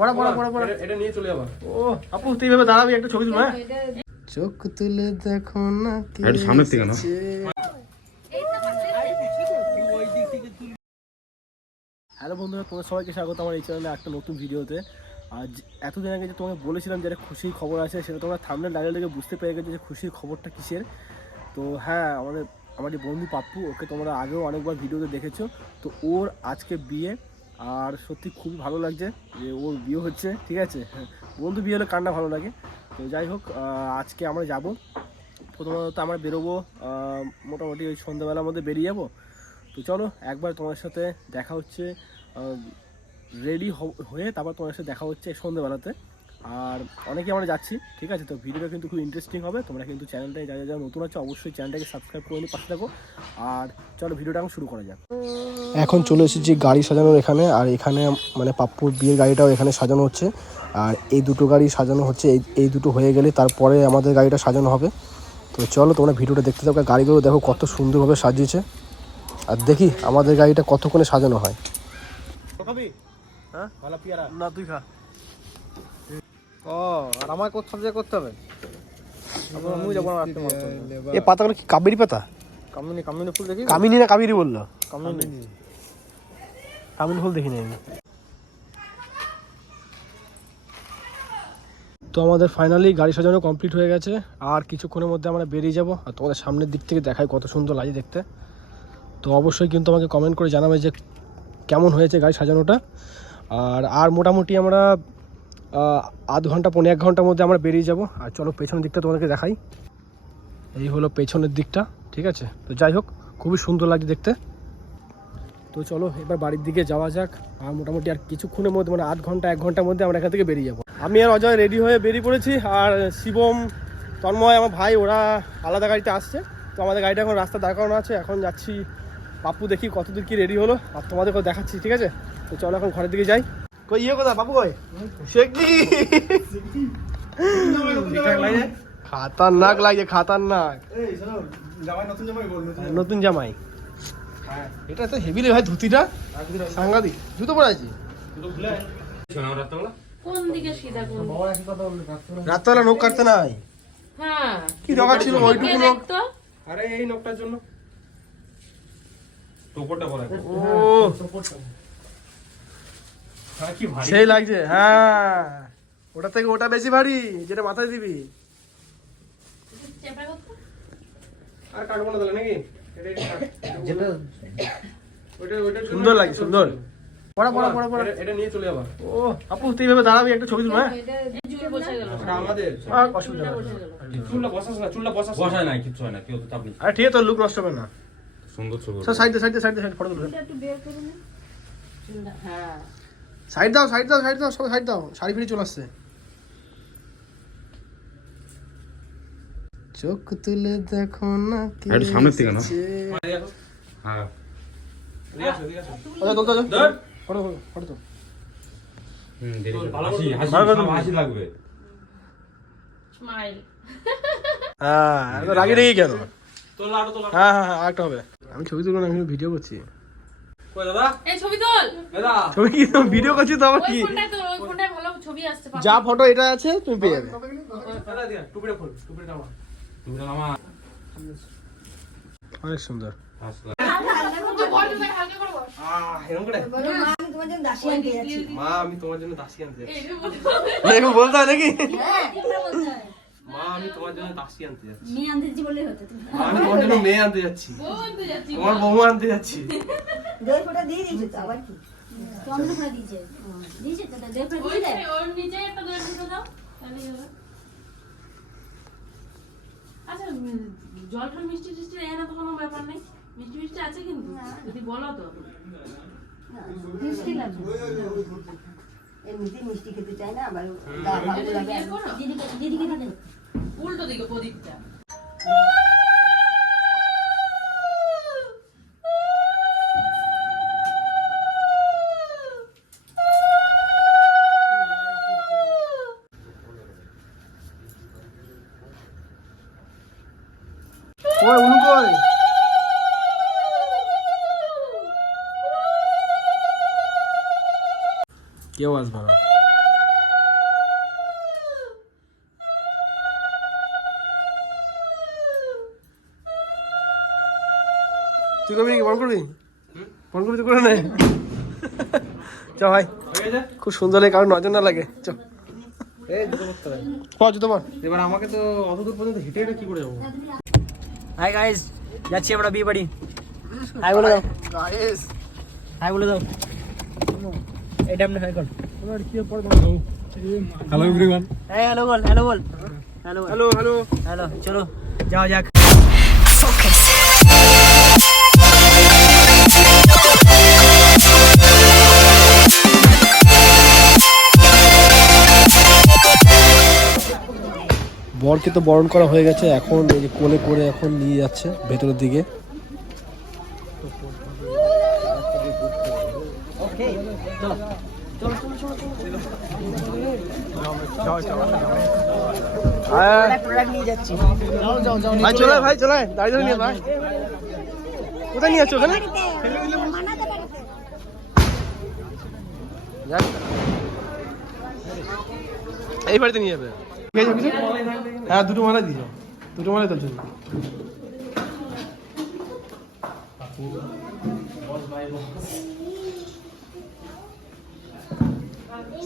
পড়া পড়া পড়া পড়া এটা নিয়ে চলে যাবা। ও আপু তুই এইভাবে দাঁড়াবি, একটা ছবি তুল। হ্যাঁ চোখ তুলে দেখো না কি এটা সামনের থেকে না। হ্যালো বন্ধুরা, তোমাদের সবাইকে স্বাগত আমার এই চ্যানেলে একটা নতুন ভিডিওতে। আজ এতদিন আগে যে তোমাকে বলেছিলাম যে একটা খুশির খবর আছে, সেটা তোমরা থাম্বনেল টাইটেল দেখে বুঝতে পেরে গেছো যে খুশির খবরটা কিসের। তো হ্যাঁ, আমার যে বন্ধু পাপ্পু, ওকে তোমরা আগেও অনেকবার ভিডিওতে দেখেছো। তো ওর আজকে বিয়ে, আর সত্যি খুবই ভালো লাগছে যে ওর বিয়ে হচ্ছে। ঠিক আছে, বন্ধু বিয়ে হলে কান্না ভালো লাগে। তো যাই হোক, আজকে আমরা যাব। প্রথমত আমরা বেরোবো মোটামুটি ওই সন্ধ্যাবেলার মধ্যে বেরিয়ে যাব। তো চলো একবার তোমার সাথে দেখা হচ্ছে, রেডি হয়ে তারপর তোমার সাথে দেখা হচ্ছে সন্ধ্যাবেলাতে। আর অনেকে আমরা যাচ্ছি, ঠিক আছে। তো ভিডিওটা কিন্তু খুব ইন্টারেস্টিং হবে। তোমরা কিন্তু চ্যানেলটায় যা যা নতুন আছে অবশ্যই চ্যানেলটাকে সাবস্ক্রাইব করে নিয়ে পাশে থাকো। আর চলো ভিডিওটা এখন শুরু করা যাক। এখন চলে এসেছি গাড়ি সাজানোর এখানে, আর এখানে মানে পাপ্পুর বিয়ের গাড়িটাও এখানে সাজানো হচ্ছে। আর এই দুটো গাড়ি সাজানো হচ্ছে, এই দুটো হয়ে গেলে তারপরে আমাদের গাড়িটা সাজানো হবে। তো চলো তোমরা ভিডিওটা দেখতে থাকো। গাড়িগুলো দেখো কত সুন্দরভাবে সাজিয়েছে, আর দেখি আমাদের গাড়িটা কতক্ষণে সাজানো হয়। হ্যাঁ না তুই খা। ও আর আমায় সাবজেক্ট করতে হবে। এই পাতাগুলো কি কাবেরি পাতা? কামিনী ফুল দেখি। কামিনী না কাবেরি বললো? কামিনী ফুল দেখিনি আমি। তো আমাদের ফাইনালি গাড়ি সাজানো কমপ্লিট হয়ে গেছে, আর কিছুক্ষণের মধ্যে আমরা বেরিয়ে যাব। আর তোমাদের সামনের দিক থেকে দেখাই কত সুন্দর লাগে দেখতে। তো অবশ্যই কিন্তু আমাকে কমেন্ট করে জানাবে যে কেমন হয়েছে গাড়ি সাজানোটা। আর মোটামুটি আমরা আধ ঘন্টা 1 ঘন্টার মধ্যে আমরা বেরিয়ে যাব। আর চলো পেছনের দিকটা তোমাদেরকে দেখাই। এই হলো পেছনের দিকটা, ঠিক আছে। তো যাই হোক, খুবই সুন্দর লাগছে দেখতে। তো চলো এবার বাড়ির দিকে যাওয়া যাক। আর মোটামুটি আর কিছুক্ষণের মধ্যে মানে আধ ঘন্টা 1 ঘন্টার মধ্যে আমরা এখান থেকে বেরিয়ে যাব। আমি আর অজয় রেডি হয়ে বেরিয়ে পড়েছি, আর শিবম, তন্ময়, আমার ভাই, ওরা আলাদা গাড়িতে আসছে। তো আমাদের গাড়িটা এখন রাস্তা দাঁড় করানো আছে, এখন যাচ্ছি। পাপ্পু দেখি কতদূর কি রেডি হলো, আর তোমাদেরকেও দেখাচ্ছি, ঠিক আছে। তো চলো এখন ঘরের দিকে যাই। কই ইয়ে কোথায় পাপ্পু? কই সে কি খাতারনাক লাগছে, খাতারনাক। নতুন জামাই, এটা তো হেভি রে ভাই। ধুতিটা সাংঘাতিক। জুতো পরে আছি রাত্রেবেলা। নখ কাটতে নাই কি দরকার ছিল ওইটুকু নখ? আরে এই নখটার জন্য সেই লাগছে। হ্যাঁ, ওটা থেকে ওটা বেশি ভারী, যেটা মাথায় দিবি। আর কাটবো না তাহলে নাকি? সুন্দর লাগে, সুন্দর। পড়া পড়া পড়া পড়া এটা নিয়ে চলে যাবা। ও আপু তুই এইভাবে দাঁড়াবি, একটা ছবি তুল। হ্যাঁ আমাদের অসুবিধা চুলটা বসাস না, চুলটা বসায় না, কিছু হয় না, কেউ তো চাপ নেই। আরে ঠিক আছে, তোর লুক নষ্ট হবে না। সুন্দর ছবি। সাইড ফটো তুলবে। হ্যাঁ সাইড দাও, সবাই সাইড দাও। শাড়ি ফিরে চলে আসছে। চোখ তুলে দেখো না কি সামনের থেকে না। হ্যাঁ ফটো তো হাসি লাগবে। হ্যাঁ রাগে রেগে কেন? হ্যাঁ হ্যাঁ আরেকটা হবে। আমি ছবি তুলবো না, আমি ভিডিও করছি। ভিডিও করছি তো আবার কি? যা ফটো এটা আছে তুমি পেয়ে যাবে। অনেক সুন্দর। মা আমি তোমার জন্য দাসী আনতে যাচ্ছি। বলতে হয় নাকি? মা আমি তোমার জন্য দাসী আনতে যাচ্ছি। আমি তোমার জন্য মেয়ে আনতে যাচ্ছি, তোমার বউ আনতে যাচ্ছি। জল টল মিষ্টি টিষ্টি এনে তো কোনো ব্যাপার নেই। মিষ্টি আছে কিন্তু যদি বলো তো। মিষ্টি খেতে চাই না, আবার উল্টো দিকে প্রদীপটা। ওই উলু কই? কেউ আসবে না। তুই করবি বন্ধ করবি? বন্ধ করবি, তুই করে নে। চ ভাই, খুব সুন্দর লাগে, কারণ নজর না লাগে। চ জুতো পর। এবার আমাকে তো অত দূর পর্যন্ত হেঁটে হেঁটে কি করে যাবো? হাই গাইস, যাচ্ছি আমরা বিয়ে বাড়ি। হাই বলে দাও গাইস, হাই বলে দাও। এটা আপনি হাই কর। Hello everyone. এই হ্যালো বল, হ্যালো বল, হ্যালো হ্যালো হ্যালো। হ্যালো। চলো যাও যাক। বরকে তো বরণ করা হয়ে গেছে, এখন এই যে কোলে করে এখন নিয়ে যাচ্ছে ভেতরের দিকে। নিয়ে যাচ্ছি। ভাই চলে ভাই, চলে দাঁড়িয়ে দাঁড়িয়ে নিয়ে ভাই। কোথায় নিয়ে যাচ্ছ ওখানে? এই বাড়িতে নিয়ে যাবে। হ্যাঁ, দুটো মালা দিও, দুটো মালা তোর জন্য।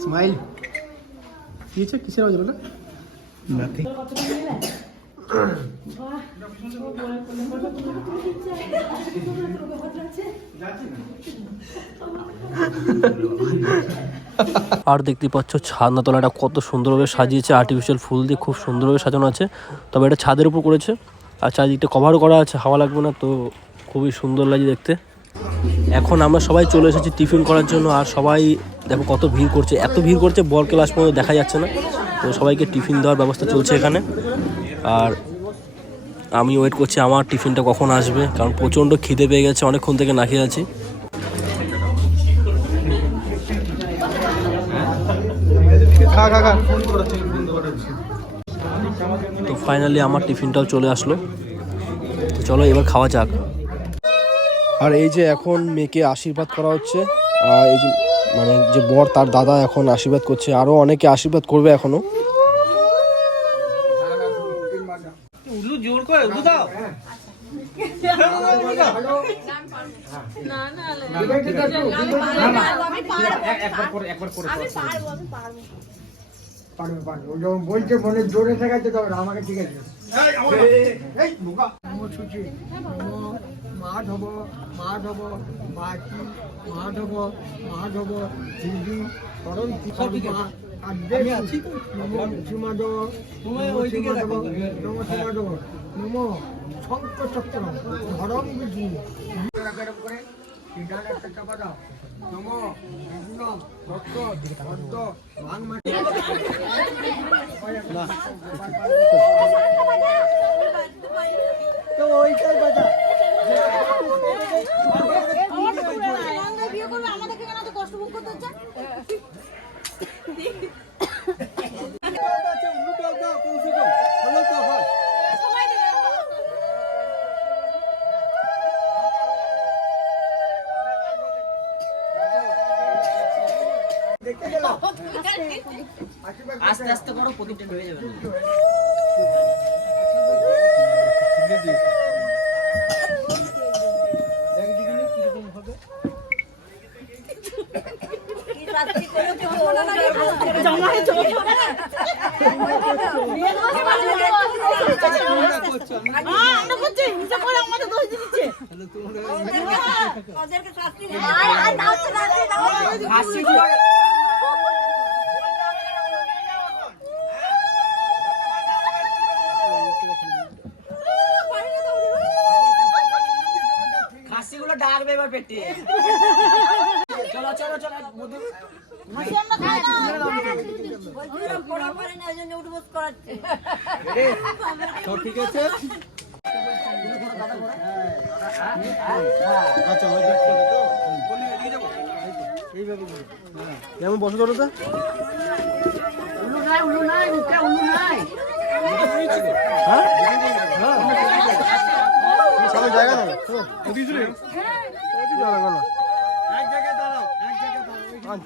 স্মাইল কি হচ্ছে? কিসের আওয়াজ বলে? নাথিং। আর দেখতে পাচ্ছ ছাদনা তলাটা কত সুন্দরভাবে সাজিয়েছে, আর্টিফিশিয়াল ফুল দিয়ে খুব সুন্দরভাবে সাজানো আছে। তবে এটা ছাদের উপর করেছে, আর চারিদিকটা কভারও করা আছে, হাওয়া লাগবে না, তো খুবই সুন্দর লাগে দেখতে। এখন আমরা সবাই চলে এসেছি টিফিন করার জন্য, আর সবাই দেখো কত ভিড় করছে, এত ভিড় করছে বরকে লাস্ট পর্যন্ত দেখা যাচ্ছে না। তো সবাইকে টিফিন দেওয়ার ব্যবস্থা চলছে এখানে, আর আমি ওয়েট করছি আমার টিফিনটা কখন আসবে, কারণ প্রচণ্ড খিদে পেয়ে গেছে, অনেকক্ষণ থেকে না খেয়ে আছি। তো ফাইনালি আমার টিফিনটাও চলে আসলো, তো চলো এবার খাওয়া যাক। আর এই যে এখন মেয়েকে আশীর্বাদ করা হচ্ছে, আর এই যে মানে যে বর তার দাদা এখন আশীর্বাদ করছে, আরো অনেকে আশীর্বাদ করবে এখনো। উল্লু জোর করে উল্লু দাও। বলছে মনে জোরে শেখাচ্ছে তো আমাকে, ঠিক আছে। মাধব মাধব মাছি মাধব মাধব দিদি সরন্তি মাধব মাধব নম শঙ্খ চক্র ধরম বিষ্ণু করে একটা চাপা দাও। নম বিষ্ণ ভক্ত ভক্ত ভাঙমাটি তো ওইটাই বাজা। আমাদেরকে কেন কষ্ট ভোগ করতে হচ্ছে? আস্তে আস্তে করো, প্রতিটা হয়ে যাবে। খাসিগুলো ডাকবে এবার পেটে। চলো চলো চলো ঠিক আছে। কেমন বসে চলো তো? জায়গা না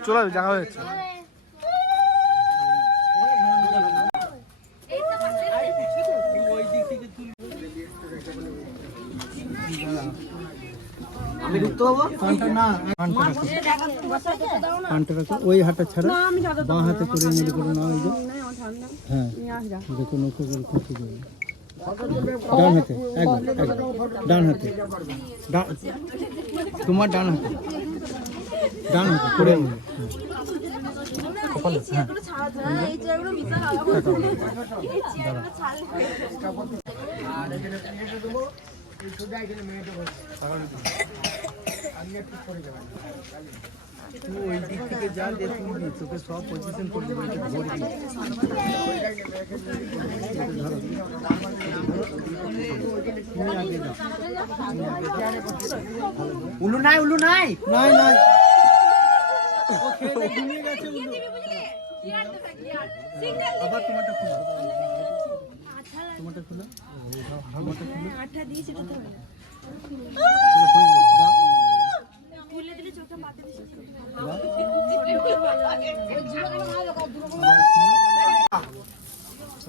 চলো, দেখা হয়ে যাচ্ছে। আমি ঢুকতে পাবো? কানটা রাখো, ওই হাতটা ছাড়া বাঁ হাতে করে নিলে করে না, ওই যে হ্যাঁ দেখো নৌকো করে খুঁজে দেবে। ডান হাতে একবার ডান হাতে তোমার ডান হাতে করে নেবে। তুই ওই দিক থেকে যা দিয়ে তুলবি, তোকে সব পজিশন করবি, ধরবি। উলু নাই নাই ও খেলে ঘুমিয়ে গেছে উল্লু। আবার তোমারটা খুলো,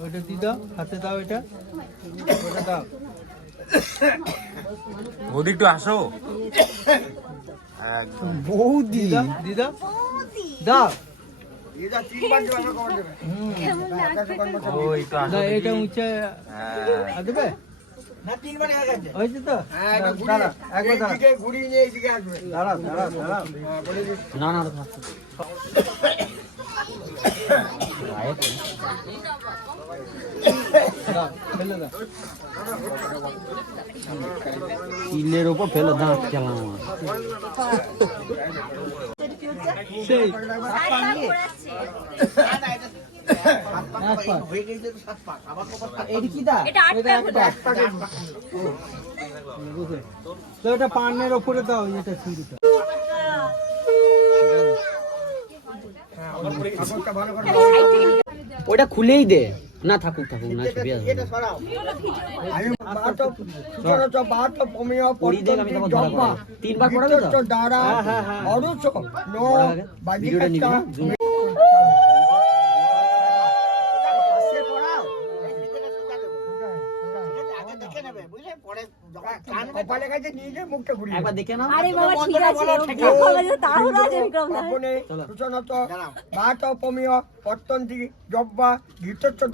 ওইটা দিয়ে দাও, হাতে দাও, এটা ওটা দাও। বৌদি একটু আসো। বৌদি দিদা দাও। ও একটু আসো। না এটা উঁচে দেবে হয়েছে তো? দাঁড়া একবার দাঁড়া, না না ফেলে দাও। চিলের উপর ফেলে দাঁত খেলাম আমার। সেই ওটা পানের ওপরে দাও, এটা সিঁড়িটা। ওটা খুলেই দে না, থাকুক না, ছবি আসবে না। পড়ি দেখ, আমি তখন ধরা পড়বো। 3 বার পড়াবে তো? ভিডিওটা নিবি না? একবার দেখে নাও। আরে বাবা ঠিক আছে, তাহলে আছে বিক্রম দা।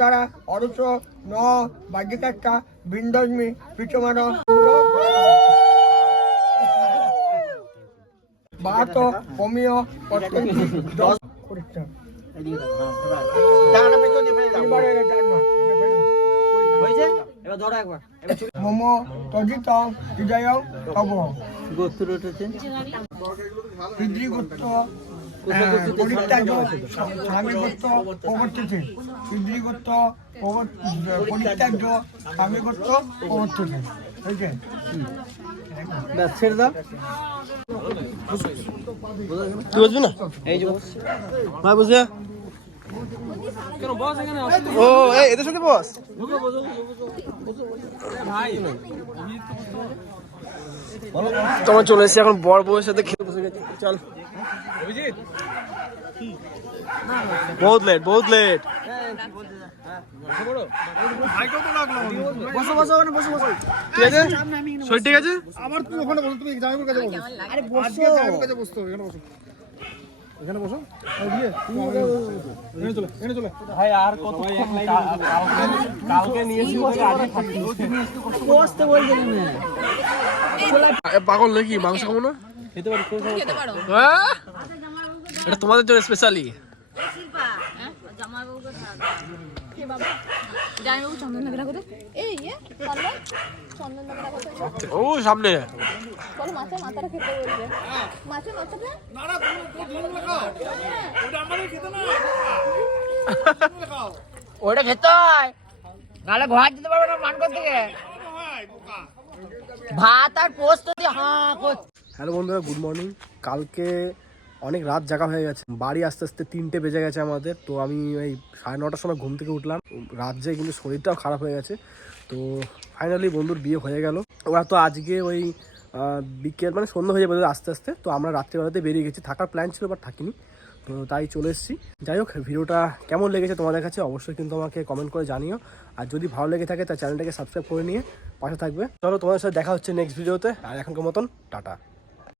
দ্বারা অরুষ ন বাজিকাটা বৃন্দমি পিছমান বাত পমীয় দশ হয়েছে? এবার ধরো একবার। এবার ছবি মম তজিত হৃদয় তব গোস্তুর উঠেছে পিতৃগোত্র পরিত্যাগ স্বামীগোত্র প্রবর্তিতে পিতৃগোত্র পরিত্যাগ স্বামীগোত্র প্রবর্তিতে হয়েছে। ব্যাস ছেড়ে দাও। তুই বুঝবি না? এই যে ভাই বুঝে ও এদের সাথে বস। তোমার চলে এসেছি এখন বড় বউয়ের সাথে খেতে বসে গেছি। চল বহুত লেট বসো বসো ওখানে বসো বসো। ঠিক আছে শরীর ঠিক আছে? আমার তুমি ওখানে বসো, তুমি জামাইবাবুর কাছে বসো। আরে বসো, জামাইবাবুর কাছে বসো, এখানে বসো, এখানে বসো। আর দিয়ে তুমি এখানে চলে ভাই আর কত কালকে নিয়েছি বসতে বলছিলি না। পাগল নাকি? মাংস খাবো না? খেতে পারি, হ্যাঁ এটা তোমাদের জন্য স্পেশালি। চন্দননগরা করে এই চন্দননগরা কত? ও সামনে বলো মাছের মাথাটা খেতে বলবে। মাছের মাথাটা ওটা খেতে হয়, নাহলে ঘর দিতে পারবে না মানকর থেকে। ভাত আর পোস্ত দিয়ে হ্যালো বন্ধুরা, গুড মর্নিং। কালকে অনেক রাত জাগা হয়ে গেছে, বাড়ি আস্তে আস্তে 3টে বেজে গেছে আমাদের। তো আমি ওই 9:30টার সময় ঘুম থেকে উঠলাম, রাত যায় কিন্তু শরীরটাও খারাপ হয়ে গেছে। তো ফাইনালি বন্ধুর বিয়ে হয়ে গেল। ওরা তো আজকে ওই বিকেল মানে সন্ধ্যা হয়ে যাবে আস্তে আস্তে। তো আমরা রাত্রিবেলাতে বেরিয়ে গেছি, থাকার প্ল্যান ছিল বাট থাকিনি, তো তাই চলে এসেছি। যাই হোক, ভিডিওটা কেমন লেগেছে তোমাদের কাছে অবশ্যই কিন্তু আমাকে কমেন্ট করে জানিও। আর যদি ভালো লেগে থাকে তার চ্যানেলটাকে সাবস্ক্রাইব করে নিয়ে পাশে থাকবে। চলো তোমাদের সাথে দেখা হচ্ছে নেক্সট ভিডিওতে, আর এখনকার মতন টাটা।